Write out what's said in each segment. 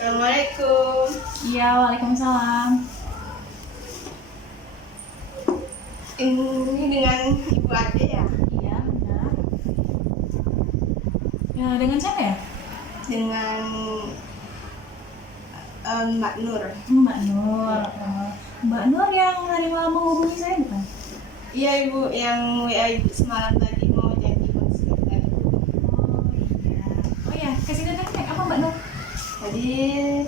Assalamualaikum. Iya, waalaikumsalam. Ini dengan Ibu Ade ya? Iya, benar. Ya, dengan siapa ya? Dengan Mbak Nur. Mbak Nur. Mbak Nur yang tadi malam menghubungi saya bukan? Iya Ibu, yang WA Ibu semalam tadi mau janji konseling tadi. Oh iya. Oh iya, kesini naik apa Mbak Nur? Tadi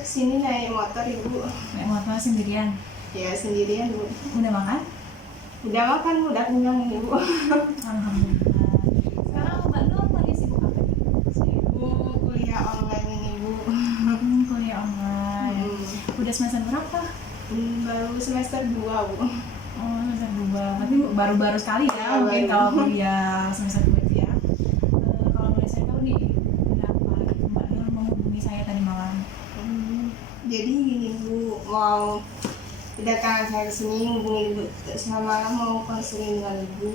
sini naik motor Ibu. Naik motor sendirian. Ya sendirian Bu. Udah makan? Udah makan, udah kenyang Ibu. Alhamdulillah. Sekarang Mbak Nur lagi sibuk apa nih? Sibuk kuliah online ini Bu. Kuliah online. Udah semester berapa? Baru semester 2 Bu. Oh, semester 2. Berarti baru-baru sekali ya, Ya, mungkin baru. kalau kuliah semester 2 itu ya. Kalau boleh saya tahu nih, kenapa Mbak Nur menghubungi saya tadi malam? Jadi gini Bu, mau kedatangan saya kesini hubungin Ibu sama mau konseling dengan Ibu.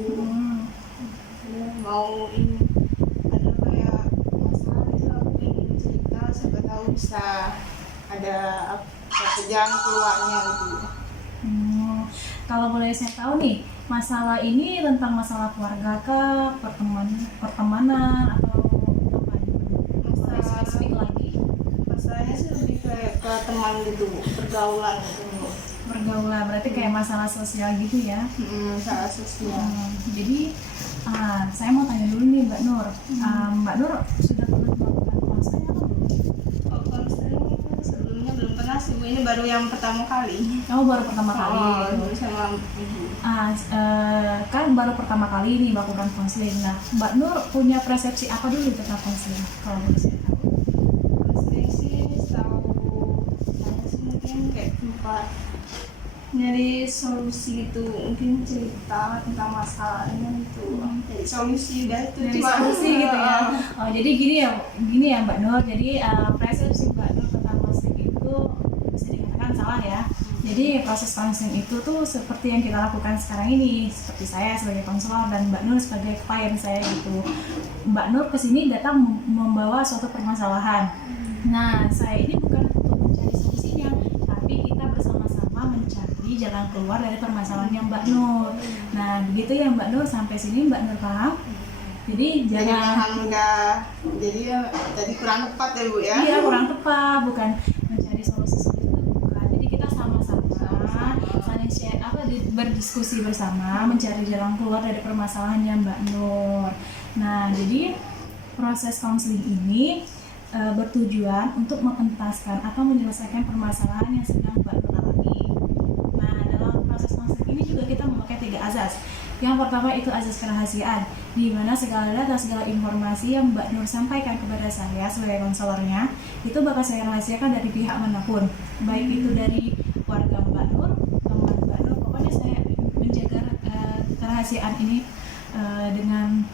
Ya, mau ini ada kayak masalah itu aku ingin cerita siapa tahu bisa ada jalan keluarnya gitu. Kalau boleh saya tahu nih, masalah ini tentang masalah keluarga kah, pertemanan atau apa nih? Boleh spesifik lagi? Masalahnya sih lebih kayak ke teman gitu Bu, pergaulan gitu Bu. Pergaulan, berarti kayak masalah sosial gitu ya. Masalah sosial. Jadi, saya mau tanya dulu nih Mbak Nur. Mbak Nur sudah pernah melakukan konseling atau belum? Kalau konseling itu sebelumnya belum pernah sih Bu, ini baru yang pertama kali. Oh, baru pertama kali. Dulu sama Ibu. Kan baru pertama kali nih melakukan konseling. Nah, Mbak Nur punya persepsi apa dulu tentang konseling? Kalau boleh saya tahu. Konseling sih setahu saya sih mungkin kayak tempat nyari solusi gitu, mungkin cerita tentang masalahnya itu jadi solusi udah itu Dari cuma solusi gitu ya. Oh, jadi gini ya Mbak Nur. Jadi persepsi Mbak Nur tentang konseling itu bisa dikatakan salah ya. Jadi proses konseling itu tuh seperti yang kita lakukan sekarang ini, seperti saya sebagai konselor dan Mbak Nur sebagai klien saya gitu. Mbak Nur kesini datang membawa suatu permasalahan. Nah, saya ini bukan untuk mencari solusinya, tapi kita bersama-sama mencari jalan keluar dari permasalahannya Mbak Nur. Nah, begitu ya Mbak Nur, sampai sini Mbak Nur paham? Jadi jadi jangan alhamdulillah jadi ya tadi kurang tepat ya Bu ya. iya kurang tepat, bukan mencari solusi-solusi itu bukan. Jadi kita sama-sama saling share berdiskusi bersama mencari jalan keluar dari permasalahannya Mbak Nur. Nah, jadi proses konseling ini bertujuan untuk mengentaskan atau menyelesaikan permasalahan yang sedang Mbak Nur alami. Nah, dalam proses konseling ini juga kita memakai 3 azas. Yang pertama itu azas kerahasiaan, di mana segala data, segala informasi yang Mbak Nur sampaikan kepada saya sebagai konselornya itu bakal saya rahasiakan dari pihak manapun, baik itu dari keluarga Mbak Nur, teman Mbak Nur, pokoknya saya menjaga kerahasiaan ini dengan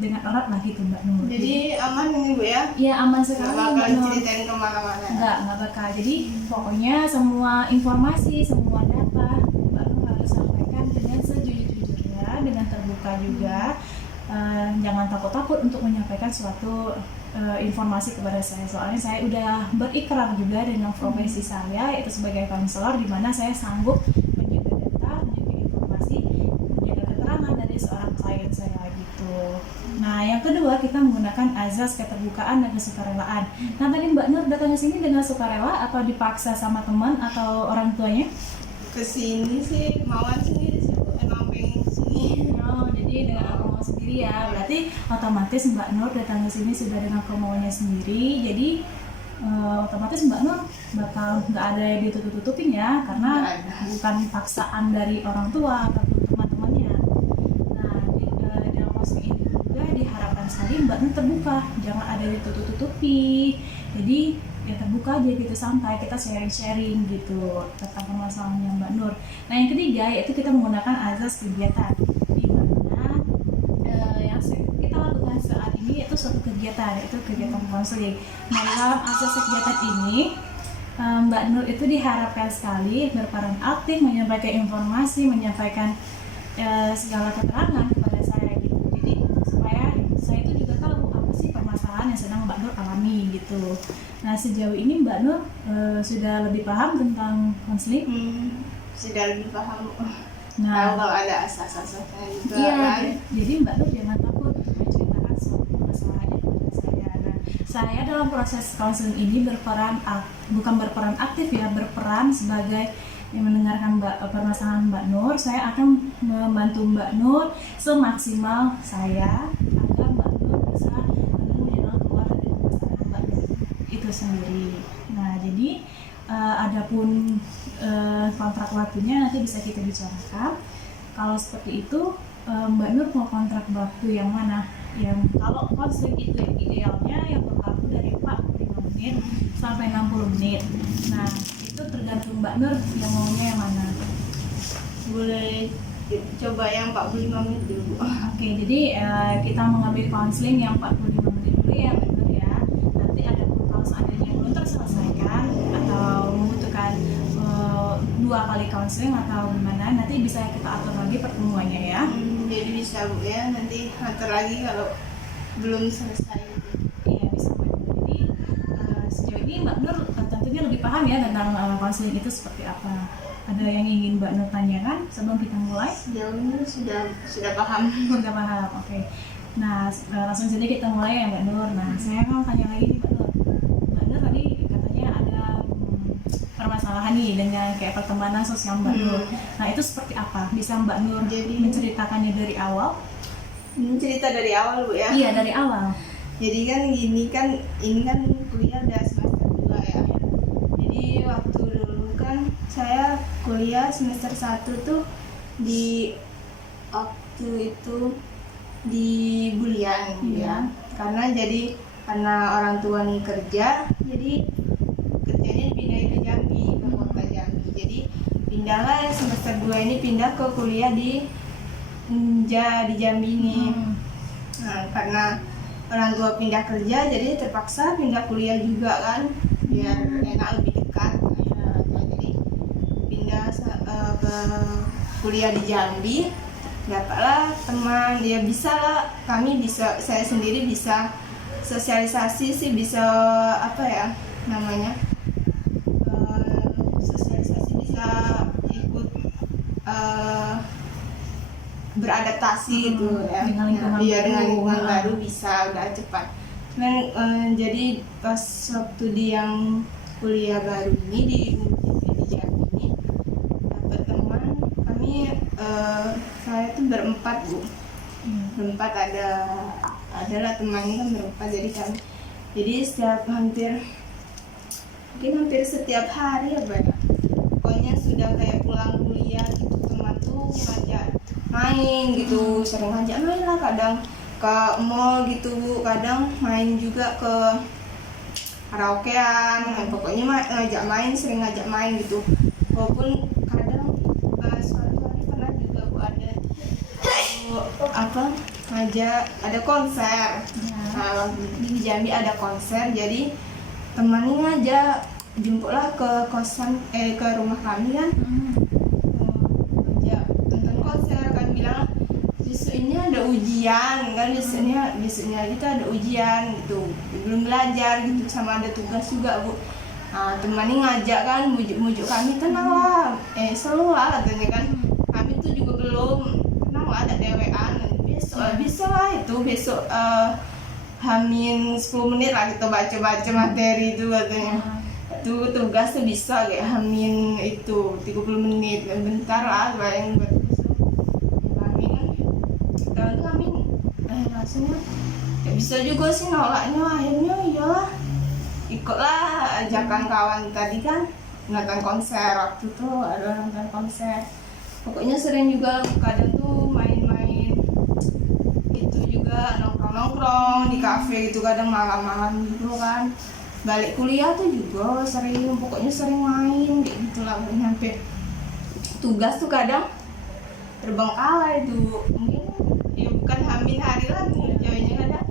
erat lah gitu Mbak Nur. Jadi aman ini Bu ya, Iya aman nggak sekali bakal Mbak Nur. diceritain kemana-mana. Nggak bakal. Jadi pokoknya semua informasi, semua data Mbak Nur harus sampaikan dengan sejujur-jujurnya, dengan terbuka juga. Jangan takut-takut untuk menyampaikan suatu informasi kepada saya. Soalnya saya udah berikrar juga dengan profesi saya, yaitu sebagai konselor, di mana saya sanggup menjaga data, menjaga informasi, menjaga keterangan dari seorang klien saya gitu. Nah, yang kedua kita menggunakan azas keterbukaan dan kesukarelaan. Nah, tadi Mbak Nur datang ke sini dengan sukarela atau dipaksa sama teman atau orang tuanya? Kesini sih mauan sendiri sih Bu, emang pengen kesini. Oh, jadi dengan mau sendiri ya. Berarti otomatis Mbak Nur datang ke sini sudah dengan kemauannya sendiri. Jadi otomatis Mbak Nur bakal nggak ada yang ditutup-tutupin ya, karena bukan paksaan dari orang tua ataupun teman-temannya. Nah, dalam proses ini juga diharapkan sekali Mbak Nur terbuka, jangan ada yang ditutup-tutupi. Jadi ya terbuka aja gitu, sampai kita sharing-sharing gitu tentang permasalahannya Mbak Nur. Nah, yang ketiga yaitu kita menggunakan azas kegiatan, di mana yang kita lakukan saat ini yaitu suatu kegiatan, yaitu kegiatan konseling. Nah, dalam azas kegiatan ini Mbak Nur itu diharapkan sekali berperan aktif, menyampaikan informasi, menyampaikan segala keterangan kepada saya gitu. Jadi supaya saya itu juga tahu apa sih permasalahan yang sedang Mbak Nur alami gitu. Nah sejauh ini Mbak Nur sudah lebih paham tentang konseling? Sudah lebih paham. Nah, Kalau ada asas-asasnya juga iya, kan. jadi Mbak Nur jangan takut untuk menceritakan suatu masalahnya kepada saya. Nah, saya dalam proses konseling ini bukan berperan aktif ya, berperan sebagai yang mendengarkan permasalahan Mbak Nur. Saya akan membantu Mbak Nur semaksimal saya agar Mbak Nur bisa menemui jalan keluar dari permasalahan Mbak Nur itu sendiri. Nah, jadi adapun kontrak waktunya nanti bisa kita bicarakan. Kalau seperti itu, Mbak Nur mau kontrak waktu yang mana? Yang kalau konseling itu yang idealnya yang berlaku dari 45 menit sampai 60 menit. Nah, itu tergantung Mbak Nur yang maunya yang mana. Boleh coba yang 45 menit dulu. Oke, jadi kita mengambil konseling yang 45 menit dulu ya Mbak Nur ya. Nanti ada kalau seandainya belum terselesaikan atau membutuhkan 2 kali konseling atau gimana, nanti bisa kita atur lagi pertemuannya ya. Jadi bisa Bu ya, nanti atur lagi kalau belum selesai. Iya bisa Bu. Jadi sejauh ini Mbak Nur tentunya lebih paham ya tentang konseling itu seperti apa. Ada yang ingin Mbak Nur tanyakan sebelum kita mulai? Sejauh ini sudah paham. Sudah paham, oke. Nah langsung saja kita mulai ya Mbak Nur. Nah saya mau tanya lagi nih Mbak Nur. Mbak Nur tadi katanya ada permasalahan nih dengan kayak pertemanan sosial Mbak Nur. Nah itu seperti apa? Bisa Mbak Nur Jadi menceritakannya dari awal? cerita dari awal Bu ya. Iya dari awal. Jadi kan ini kan kuliah udah semester 2 ya. Jadi waktu dulu kan saya kuliah semester 1 tuh waktu itu di Bulian ya. Karena orang tua nih kerja, jadi kerjanya dipindahin ke Jambi, ke kota Jambi. Jadi pindahlah semester 2 ini pindah ke kuliah di Jambi ini. Nah, karena orang tua pindah kerja, jadi terpaksa pindah kuliah juga kan, biar enak lebih dekat. Jadi pindah ke kuliah di Jambi, dapatlah teman. Ya bisa lah, saya sendiri bisa sosialisasi sih, bisa apa ya namanya, sosialisasi, bisa ikut beradaptasi gitu ya. Dengan lingkungan dengan baru. lingkungan baru bisa udah cepat. Cuman jadi pas waktu di yang kuliah baru ini di Jambi ini dapat teman, kami saya tuh berempat Bu. Berempat adalah temannya kan berempat, jadi hampir setiap hari ya Mbak. Pokoknya sudah kayak pulang kuliah gitu, teman tuh ngajak main gitu, sering ngajak main lah, kadang ke mall gitu Bu, kadang main juga ke karaokean, pokoknya sering ngajak main gitu. Walaupun kadang suatu hari pernah juga Bu ada konser. Nah, di Jambi ada konser, jadi temannya ngajak jemputlah ke rumah kami kan. Ngajak tonton konser kan, bilang besok ini ada ujian kan, besoknya gitu ada ujian gitu, belum belajar gitu, sama ada tugas juga Bu. Nah, temannya ngajak kan, mujuk kami, tenang lah, selalu lah katanya kan, kami tuh juga belum, tenang lah, ada dewean, besok bisa lah itu, besok hamin 10 menit lah kita baca materi itu katanya. Itu tugas tuh bisa kayak hamin itu 30 menit, bentar lah bayang besok kami kan rasanya ya bisa juga sih nolaknya, akhirnya iyalah ikutlah ajakan kawan tadi kan, nonton konser. Waktu tuh ada nonton konser, pokoknya sering juga kadang tuh main-main itu juga, nongkrong di kafe gitu, kadang malam-malam gitu kan. Balik kuliah tuh juga pokoknya sering main kayak gitulah. Nyampe tugas tuh kadang terbengkalai itu, mungkin ya bukan hamil hari lagi jauhnya, kadang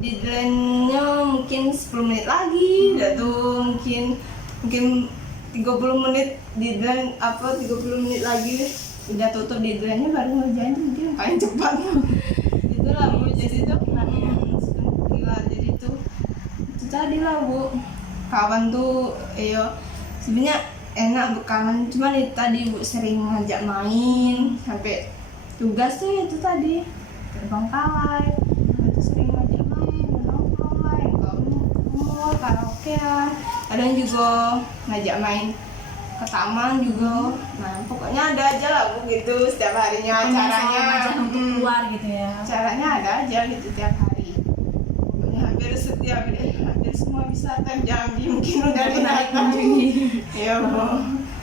deadline-nya mungkin 10 menit lagi, tuh mungkin 30 menit deadline, 30 menit lagi udah tutup deadline-nya, baru ngerjain tuh mungkin paling cepat. Itulah Bu, jadi tuh gila. Jadi tuh itu tadi lah Bu, kawan tuh sebenarnya enak berkawan, cuman itu tadi Bu sering ngajak main sampai tugas tuh itu tadi terbengkalai. Itu sering ngajak main, nongkrong lah, yang mall, karaokean, kadang juga ngajak main ke taman juga. Nah pokoknya ada aja lah Bu gitu setiap harinya acaranya. Aja untuk keluar gitu ya. Caranya ada aja gitu tiap hari. Pokoknya hampir semua wisata Jambi mungkin udah didatang. Ya Bu,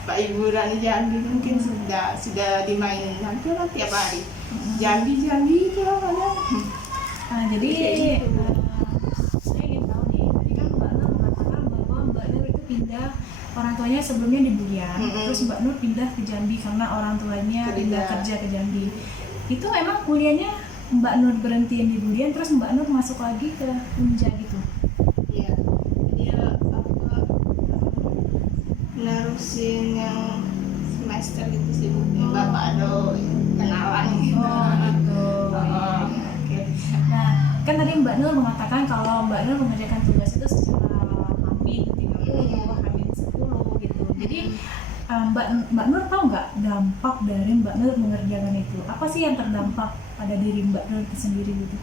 Pak Ibu Rani Jambi mungkin sudah dimainin hampir tiap hari. Jambi itu lah kadang. Nah, jadi gitu. saya ingin tahu nih, tadi kan Mbak Nur mengatakan bahwa Mbak Nur itu pindah, orang tuanya sebelumnya di Bulian, terus Mbak Nur pindah ke Jambi karena orang tuanya pindah kerja ke Jambi. Itu emang kuliahnya Mbak Nur berhentiin di Bulian, terus Mbak Nur masuk lagi ke Unja gitu? Iya, dia nerusin yang semester gitu sih Bu. Yang Bapak ada kenalan gitu. Oh gitu. Oke. Nah, kan tadi Mbak Nur mengatakan kalau Mbak Nur mengerjakan tugas itu secara hamin 30, hamin 10 gitu. Jadi Mbak Nur tahu nggak dampak dari Mbak Nur mengerjakan itu? Apa sih yang terdampak pada diri Mbak Nur itu sendiri gitu?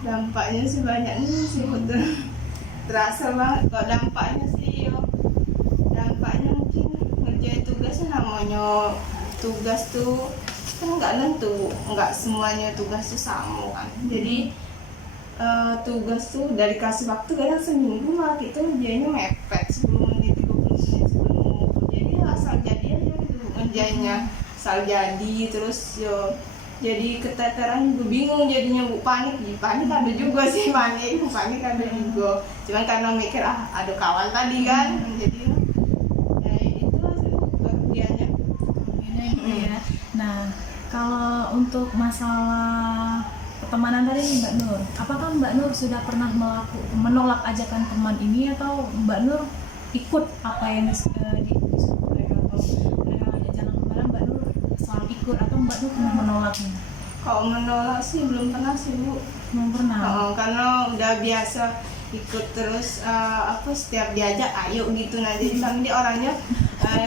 Dampaknya sih banyak nih sih betul. Terasa banget kalau dampaknya sih dampaknya mungkin ngerjain tugasnya, namanya tugas tuh kan nggak nentu, nggak semuanya tugas tuh sama kan. Jadi tugas tuh dari kasih waktu kadang seminggu malah kita ngerjainnya mepet 10 menit 30 menit sebelum ngumpul. Jadi asal jadi aja gitu ngerjainnya, asal jadi. Terus jadi keteteran juga bingung jadinya Bu, panik ada juga sih, panik ada juga, cuman karena mikir ada kawan tadi kan, jadi ya itulah sih bagiannya. Gitu ya. Nah, kalau untuk masalah pertemanan tadi nih Mbak Nur, apakah Mbak Nur sudah pernah menolak ajakan teman ini, atau Mbak Nur ikut apa yang disuruh mereka? Kalau mereka ngajak jalan kemarin Mbak Nur selalu ikut, atau Mbak Nur pernah menolaknya? Kalau menolak sih belum pernah sih Bu. Belum pernah. Karena udah biasa ikut terus setiap diajak ayo gitu. Nah jadi kami dia orangnya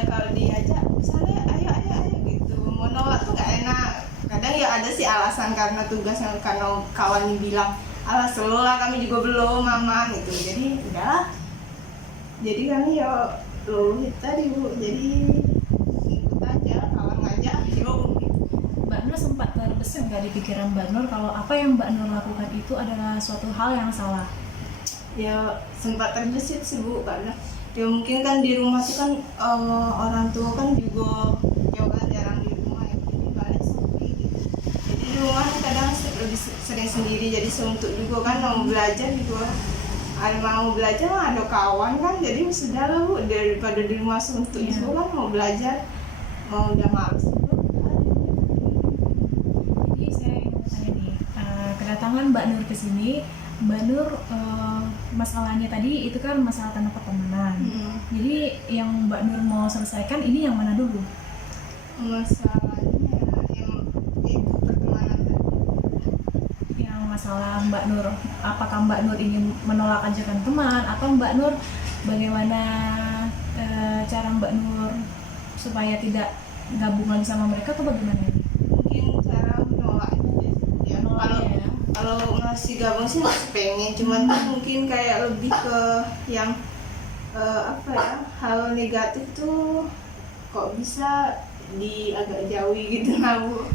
kalau diajak misalnya ayo gitu, mau nolak tuh nggak enak. Kadang ya ada sih alasan karena tugas, karena kawan bilang alas lo lah, kami juga belum mama gitu. Jadi udahlah, jadi kami ya itu tadi Bu, jadi ikut aja kawan ngajak ayo. Mbak Nur sempat terbesit nggak di pikiran Mbak Nur kalau apa yang Mbak Nur lakukan itu adalah suatu hal yang salah? Ya sempat terbesit sih Bu, karena ya mungkin kan di rumah tuh kan orang tua kan juga kan jarang di rumah ya, jadi balik sepi gitu. Jadi di rumah kadang lebih sering sendiri, jadi suntuk juga kan, mau belajar juga mau belajar ada kawan kan, jadi sudah lah Bu, daripada di rumah suntuk juga kan, mau belajar mau udah males juga. Jadi saya ingin tanya nih, kedatangan Mbak Nur ke sini, Mbak Nur masalahnya tadi itu kan masalah tentang pertemanan. Jadi yang Mbak Nur mau selesaikan ini yang mana dulu? Masalahnya yang itu pertemanan tadi. Yang masalah Mbak Nur, apakah Mbak Nur ingin menolak ajakan teman, atau Mbak Nur bagaimana cara Mbak Nur supaya tidak gabung lagi sama mereka, atau bagaimana? Mungkin cara menolaknya ya. Kalau masih gabung sih masih pengen, cuman tuh mungkin kayak lebih ke yang hal negatif tuh kok bisa agak jauhi gitu lah Bu.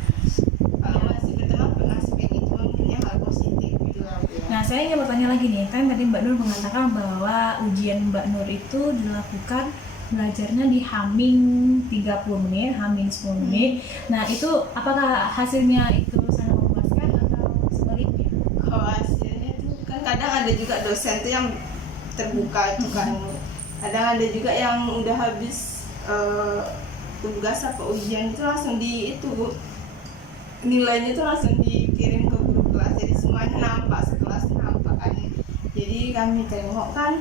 Kalau masih berteman masih pengen, cuma mungkin yang hal positif gitu lah Bu. Nah, saya ingin bertanya lagi nih, kan tadi Mbak Nur mengatakan bahwa ujian Mbak Nur itu dilakukan belajarnya di hamin 30 menit, hamin 10 menit. Nah, itu apakah hasilnya itu sangat memuaskan atau sebaliknya? Kalau hasilnya tuh kan kadang ada juga dosen tuh yang terbuka itu kan. Kadang ada juga yang udah habis tugas apa ujian itu langsung nilainya itu langsung dikirim ke grup kelas, jadi semuanya nampak, sekelas nampak kan. Jadi kami tengok kan,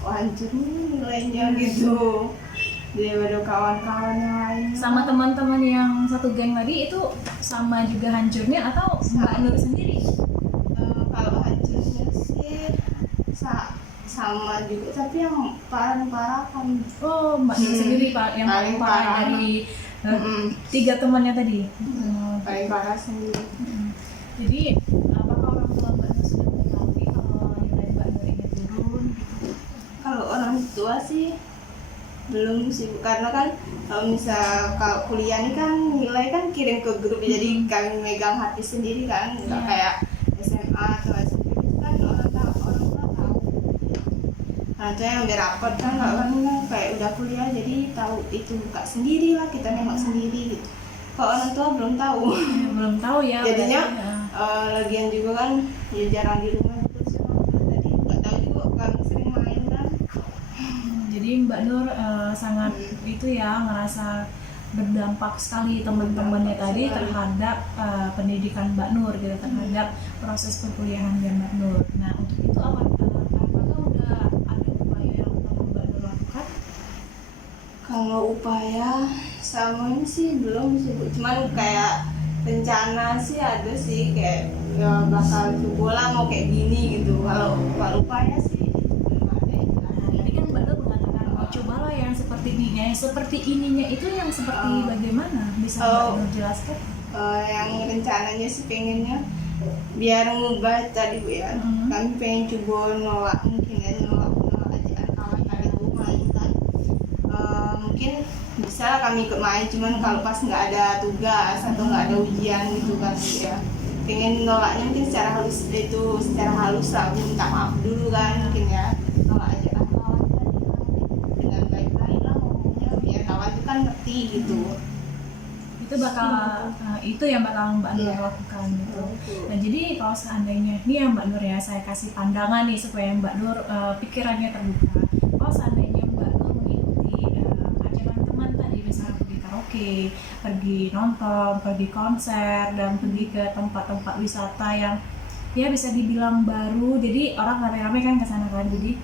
kok hancur nih nilainya gitu daripada kawan-kawan yang lain. Sama teman-teman yang satu geng tadi itu sama juga hancurnya, atau Mbak Nur sendiri? Kalau hancurnya sih sama juga, tapi yang paling parah kan Oh, Mbak Nur sendiri Pak yang paling parah dari tiga temannya tadi. paling parah sendiri. Jadi apakah orang tua Mbak Nur sudah mengetahui kalau nilai Mbak Nur ini turun? Kalau orang tua sih belum sih, karena kan kalau kuliah ini kan nilai kan kirim ke grup, jadi kami megang hati sendiri kan, nggak kayak SMA atau SMP kan orang tua tahu. Nah itu yang berapot kan, kalau kan kayak udah kuliah jadi tahu itu, buka sendiri lah, kita nengok sendiri gitu. Kalau orang tua belum tahu. Belum tahu ya. Jadinya berarti, lagian juga kan ya jarang di rumah gitu, jadi nggak tahu juga, kami sering main kan. Jadi Mbak Nur sangat itu ya, ngerasa berdampak sekali teman-temannya tadi terhadap pendidikan Mbak Nur gitu, terhadap proses perkuliahan Mbak Nur. Nah untuk itu apakah udah ada upaya yang teman Mbak Nur lakukan? Kalau upaya sama ini sih belum sih Bu, cuman kayak rencana sih ada sih, kayak ya bakal coba mau kayak gini gitu. Kalau upaya sih belum ada. Nah, tadi kan Mbak Nur mengatakan mau cobalah yang seperti ininya, yang seperti ininya itu yang seperti bagaimana? Bisa Mbak Nur jelaskan? Yang rencananya sih pengennya biar ngubah tadi Bu ya, kami pengen coba nolak, mungkin ya nolak ajakan kawan kali itu main kan. Mungkin bisa kami ikut main, cuman kalau pas nggak ada tugas atau nggak ada ujian gitu kan ya, pengen nolaknya mungkin secara halus lah, minta maaf dulu kan, mungkin ya nolak ajakan kawan tadi dengan baik-baik lah ngomongnya, biar kawan itu kan ngerti gitu. Itu bakal itu yang bakal Mbak Nur lakukan gitu. Nah jadi kalau seandainya ini ya Mbak Nur ya, saya kasih pandangan nih supaya Mbak Nur pikirannya terbuka. Kalau seandainya Mbak Nur mengikuti ajakan teman tadi, misalnya pergi karaoke, pergi nonton, pergi konser, dan pergi ke tempat-tempat wisata yang ya bisa dibilang baru, jadi orang rame-rame kan ke sana kan. Jadi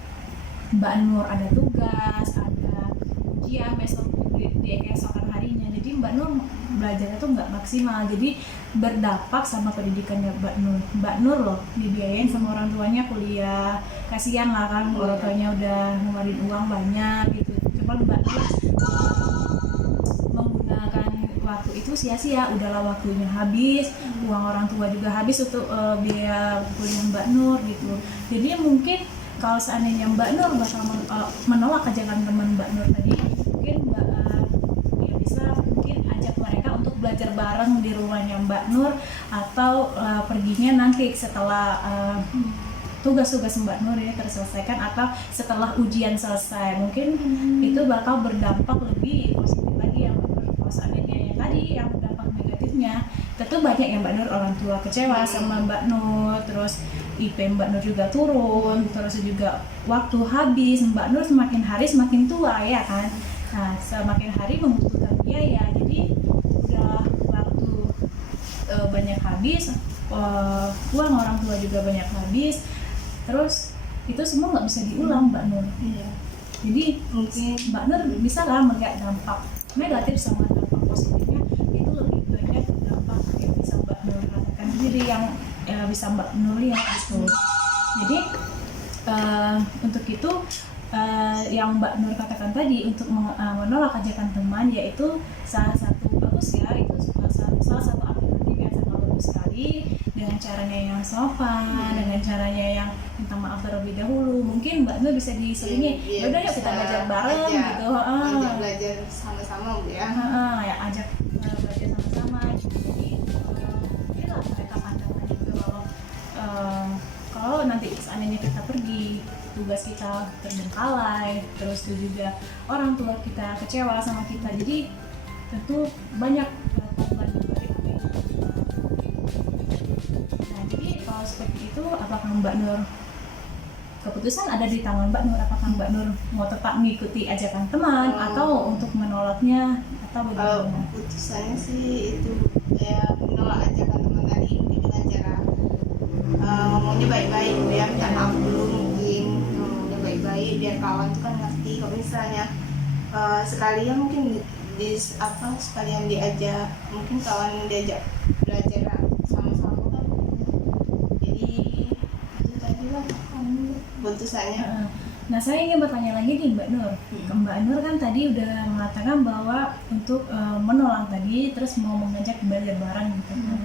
Mbak Nur ada tugas, ada ujian besok di keesokan harinya, jadi Mbak Nur belajarnya tuh nggak maksimal, jadi berdampak sama pendidikannya Mbak Nur loh, dibiayain sama orang tuanya kuliah, kasihan lah kan orang tuanya udah ngeluarin uang banyak gitu, cuman Mbak Nur menggunakan waktu itu sia-sia, udahlah waktunya habis, uang orang tua juga habis untuk biaya kuliah Mbak Nur gitu. Jadi mungkin kalau seandainya Mbak Nur bakal menolak ajakan teman Mbak Nur tadi, mungkin ya bisa mungkin ajak mereka untuk belajar bareng di rumahnya Mbak Nur, atau perginya nanti setelah tugas-tugas Mbak Nur ya terselesaikan, atau setelah ujian selesai, mungkin itu bakal berdampak lebih positif lagi ya Mbak Nur. Kalau seandainya yang tadi yang berdampak negatifnya, tentu banyak yang Mbak Nur orang tua kecewa sama Mbak Nur, terus IP Mbak Nur juga turun, terus juga waktu habis, Mbak Nur semakin hari semakin tua ya kan. Nah semakin hari membutuhkan biaya, jadi udah waktu banyak habis, uang orang tua juga banyak habis, terus itu semua nggak bisa diulang Mbak Nur. Jadi mungkin Mbak Nur bisa lah melihat dampak negatif sama dampak positifnya, itu lebih banyak dampak yang bisa Mbak Nur rasakan sendiri, yang bisa Mbak Nur lihat gitu. Jadi untuk itu yang Mbak Nur katakan tadi, untuk menolak ajakan teman, yaitu salah satu bagus ya, itu salah satu alternatif yang sangat bagus sekali, dengan caranya yang sopan, dengan caranya yang minta maaf terlebih dahulu. Mungkin Mbak Nur bisa diselingi, udah yuk kita belajar bareng gitu, ajak belajar sama-sama Bu ya, ya ajak belajar sama-sama gitu. Jadi inilah mereka pandangan juga kalau nanti seandainya kita pergi, tugas kita terbengkalai, terus itu juga orang tua kita kecewa sama kita, jadi tentu banyak korban juga di apa yang kita lakukan. Nah jadi kalau seperti itu, apakah Mbak Nur, keputusan ada di tangan Mbak Nur, apakah Mbak Nur mau tetap mengikuti ajakan teman atau untuk menolaknya atau bagaimana? Keputusannya sih itu ya menolak ajakan teman tadi, mungkin dengan cara ngomongnya baik-baik ya, minta maaf dulu, mungkin ngomongnya baik-baik biar kawan tuh kan ngerti. Kalau misalnya sekalian mungkin sekalian diajak, mungkin kawan diajak belajar sama-sama kan, jadi itu tadi lah keputusannya. Nah, saya ingin bertanya lagi nih Mbak Nur. Mbak Nur kan tadi udah mengatakan bahwa untuk menolak tadi, terus mau mengajak belajar bareng gitu kan.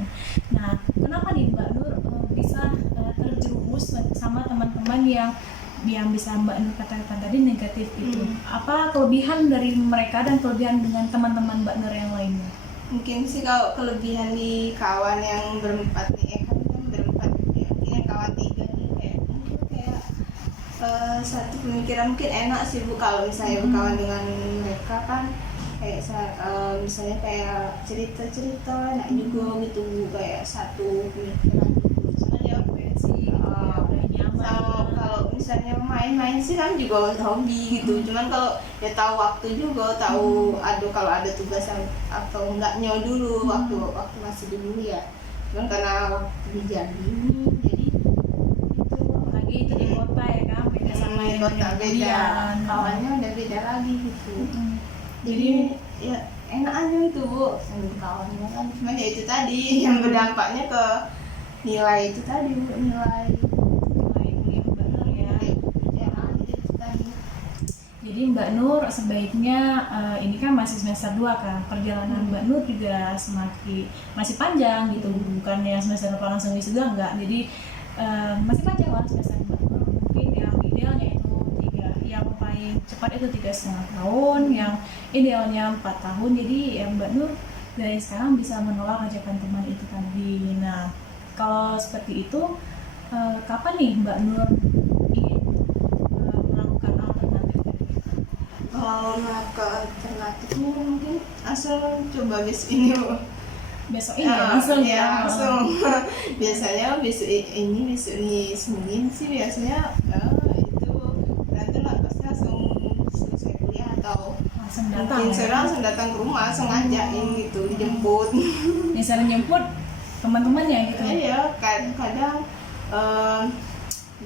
Nah, kenapa nih Mbak Nur bisa terjerumus sama teman-teman yang bisa Mbak Nur katakan tadi negatif gitu? Apa kelebihan dari mereka dan kelebihan dengan teman-teman Mbak Nur yang lainnya? Mungkin sih kalau kelebihan di kawan yang berempat nih, kan berempat ya, ini kawan tiga nih kayak satu pemikiran mungkin enak sih Bu kalau misalnya berkawan dengan mereka kan kayak misalnya kayak cerita-cerita enak juga gitu Bu, kayak satu pemikiran gitu. Cuman ya sama kalau misalnya main-main sih kan juga hobi gitu, cuman kalau ya tahu waktu juga, tahu kalau ada tugas atau enggaknya dulu waktu masih dulu ya. Cuman karena waktu di Jambi ini jadi Lagi itu di kota ya kan, beda sama yang kota di beda, Kemudian. kawannya udah beda lagi gitu. Jadi ya enak aja itu Bu sama kawannya kan, cuman ya itu tadi yang berdampaknya ke nilai itu tadi Bu, nilai yang benar ya. itu tadi. Jadi Mbak Nur sebaiknya ini kan masih semester 2 kan, perjalanan Mbak Nur juga masih panjang gitu, bukan yang semester depan langsung wisuda enggak. Jadi masih panjang lah semester Mbak Nur. Mungkin yang idealnya itu 3, yang paling cepat itu 3,5 tahun, yang idealnya 4 tahun. Jadi ya Mbak Nur dari sekarang bisa menolak ajakan teman itu tadi. Nah, kalau seperti itu kapan nih Mbak Nur ingin melakukan alternatif tadi? Kalau melakukan alternatifnya mungkin langsung coba besok ini Bu. Besok ini langsung ya? Langsung. Biasanya besok ini Senin sih biasanya itu nanti pasti langsung selesai kuliah atau Langsung datang mungkin ya? saya langsung datang ke rumah, langsung ngajakin gitu, dijemput. Misalnya jemput teman-temannya gitu? Iya, kadang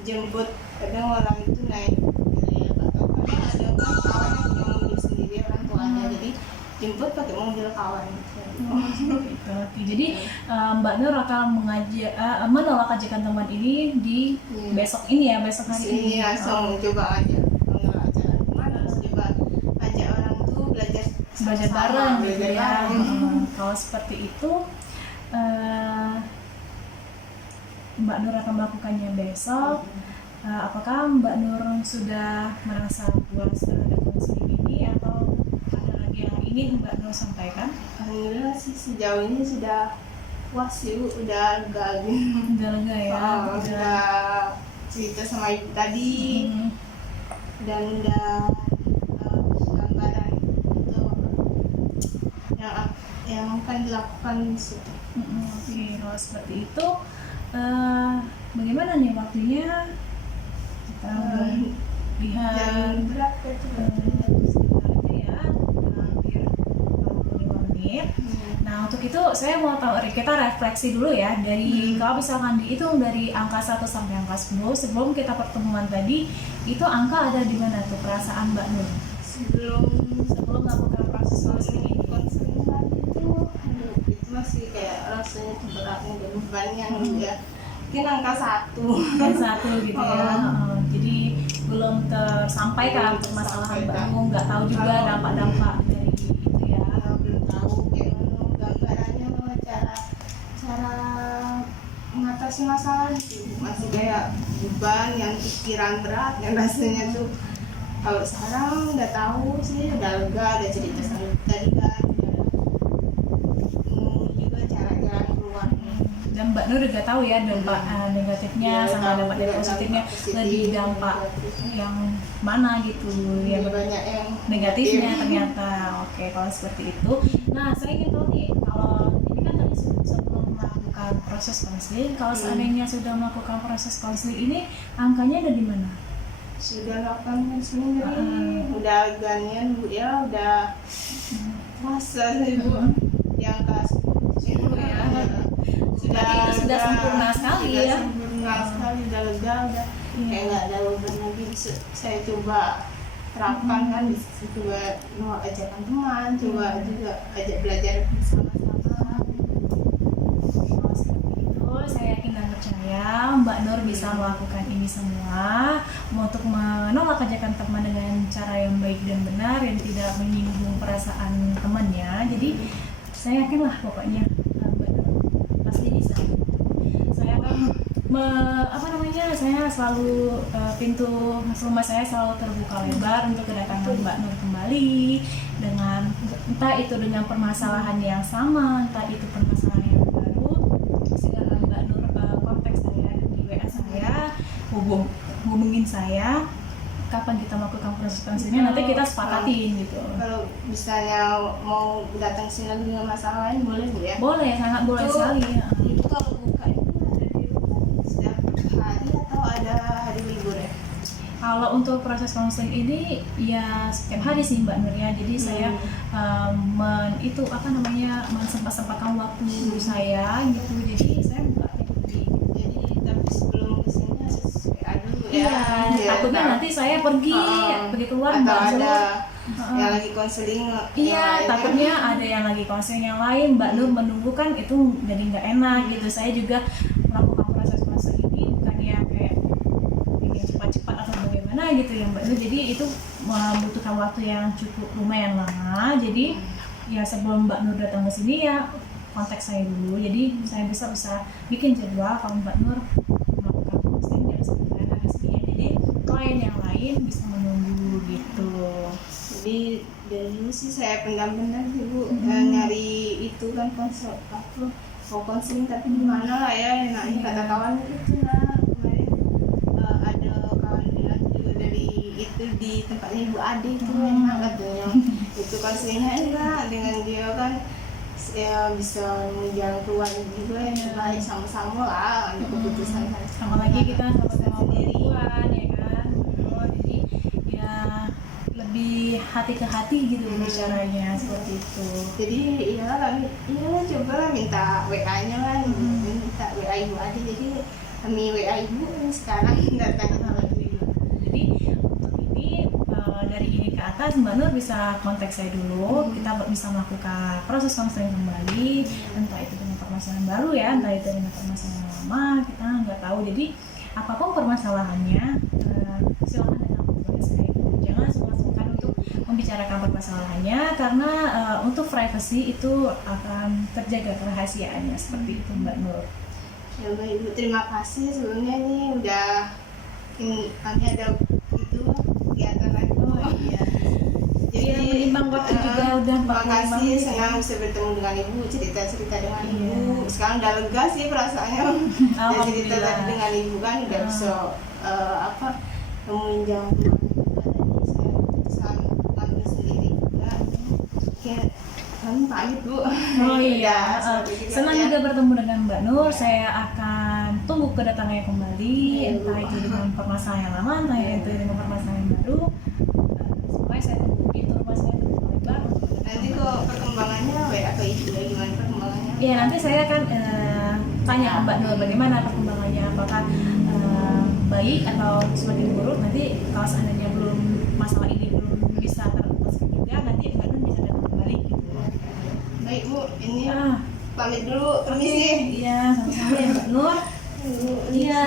jemput, kadang orang itu naik ya, atau kadang ada kan kawan yang punya mobil sendiri orang tuanya, jadi jemput pakai mobil kawan gitu. Gitu. Oke, jadi Mbak Nur akan menolak ajakan teman ini di besok ini ya, besok hari ini. Sini langsung coba aja acara kemana, terus coba ajak orang tuh belajar bareng gitu belajar ya. bareng. Kalau seperti itu Mbak Nur akan melakukannya besok. Apakah Mbak Nur sudah merasa puas terhadap konseling ini atau ada lagi yang ingin Mbak Nur sampaikan? Alhamdulillah sih sejauh ini sudah puas sih Bu, udah lega gitu. Udah lega ya? Udah cerita sama ibu tadi dan udah gambaran itu yang akan dilakukan di situ. Oke, kalau seperti itu bagaimana nih waktunya? Kita lihat Jam berapa itu? sebentar itu ya, hampir 45 menit. Nah, untuk itu saya mau tahu, kita refleksi dulu ya dari kalau misalkan dihitung dari angka 1 sampai angka 10 sebelum kita pertemuan tadi, itu angka ada di mana tuh perasaan Mbak Nur? Sebelum melakukan proses konseling ini. konseling tadi itu masih kayak rasanya tuh berat, ada beban yang ya mungkin angka 1. Dan 1 gitu ya. Jadi belum tersampaikan permasalahan Mbak Nur, nggak tahu juga dampak-dampak dari itu ya. Belum tahu kayak mana gambarannya, cara mengatasi masalah itu masih kayak beban yang pikiran berat yang rasanya tuh. Kalau sekarang udah tahu sih, udah lega, udah cerita sama tadi kan, juga cara jalan keluar. Dan Mbak Nur juga tahu ya dampak negatifnya sama dampak dari positifnya, lebih dampak yang mana gitu yang banyak yang negatifnya ternyata. Oke, kalau seperti itu. Nah, saya ingin tahu nih, kalau ini kan tadi sebelum melakukan proses konseling, kalau seandainya sudah melakukan proses konseling ini, angkanya ada di mana? Sudah 8 konseling dari udah ganian Bu ya, udah puasa sih Bu, yang kelas 10 ya. Sudah sempurna sekali sudah ya. Sempurna sekali, udah lega, udah kayak nggak ada beban lagi. Saya coba terapkan kan, coba mau ajakan teman, coba juga ajak belajar bersama-sama. Kalau seperti itu, saya yakin dan percaya saya Mbak Nur bisa melakukan ini semua untuk menolak ajakan teman dengan cara yang baik dan benar yang tidak menyinggung perasaan temannya. Jadi saya yakin lah pokoknya Mbak Nur pasti bisa. Saya kan saya selalu pintu rumah saya selalu terbuka lebar untuk kedatangan Mbak Nur kembali dengan entah itu dengan permasalahan yang sama, entah itu permasalahan yang baru. Silakan Mbak Nur kontak saya di WA saya, hubungin saya kapan kita melakukan proses konseling, nanti kita sepakatin gitu. Kalau misalnya mau datang sini lagi dengan masalah lain boleh Bu ya? Boleh, sangat boleh sekali ya. Itu kalau buka itu ada di rumah setiap hari atau ada hari libur ya? Kalau untuk proses konseling ini ya setiap hari sih Mbak Nur ya. Jadi saya mensempat-sempatkan waktu saya gitu. Jadi saya buka Jadi tapi sebelum kesini harus WA dulu ya. Iya, takutnya nanti saya pergi keluar atau Mbak Nur. ada yang lagi konseling. Iya, takutnya ada yang lagi konseling yang lain, Mbak Nur menunggu kan itu jadi nggak enak gitu. Saya juga melakukan proses konseling ini bukan yang kayak ingin cepat-cepat atau bagaimana gitu ya Mbak Nur. Jadi itu membutuhkan waktu yang cukup lumayan lama. Jadi ya sebelum Mbak Nur datang ke sini ya kontak saya dulu. Jadi saya bisa bikin jadwal kalau Mbak Nur melakukan konseling dari sekian hari sekian. Jadi klien yang lain bisa menunggu gitu. Jadi dari dulu sih saya pendam-pendam sih Bu, nyari itu kan mau konseling tapi di mana lah ya enaknya kata kawan itu lah kemarin ada kawan bilang juga dari itu di tempatnya Ibu Ade itu enak katanya itu konselingnya enak dengan dia kan ya bisa menjalan keluar juga ya baik sama-sama lah ada keputusan sama lagi kita sama-sama perempuan ya kan. Jadi ya lebih hati ke hati gitu bicaranya seperti itu. Jadi iyalah cobalah minta WA-nya lah, minta WA Ibu Ade. Jadi kami WA Ibu sekarang datang lagi. Jadi untuk ini dari ini ke atas Mbak Nur bisa kontak saya dulu. Kita bisa melakukan proses konseling kembali, entah itu dengan permasalahan baru ya, entah itu dengan permasalahan lama, kita nggak tahu. Jadi apapun permasalahannya silakan datang kepada saya. Jangan sungkan-sungkan untuk membicarakan permasalahannya karena untuk privacy itu akan terjaga kerahasiaannya seperti itu Mbak Nur. Ya Mbak Ibu, terima kasih sebelumnya ini udah kami ada itu kegiatan lagi. Iya. Jadi menimbang waktu juga udah terima kasih, menit. senang bisa bertemu dengan Ibu, cerita-cerita dengan Ibu. Sekarang udah lega sih perasaannya. Dan cerita tadi dengan Ibu kan udah bisa nemuin jalan keluar juga. Jadi saya bisa ngambil sendiri juga. Kayak kami pamit Bu. Oh iya, senang ya. juga bertemu dengan Mbak Nur. Saya akan tunggu kedatangannya kembali, entah itu dengan permasalahan yang lama, entah itu dengan permasalahan yang baru. Supaya saya tunggu pintu rumah saya terbuka lebar. Nanti kok perkembangannya WA ke Ibu ya, gimana perkembangannya? Iya, nanti saya akan tanya ke Mbak Nur bagaimana perkembangannya, apakah baik atau semakin buruk. Nanti kalau seandainya masalah ini belum bisa teratasi juga, nanti Mbak Nur bisa datang kembali gitu. Baik Bu, ini pamit dulu, permisi. Iya, sama-sama ya Mbak Nur. Iya.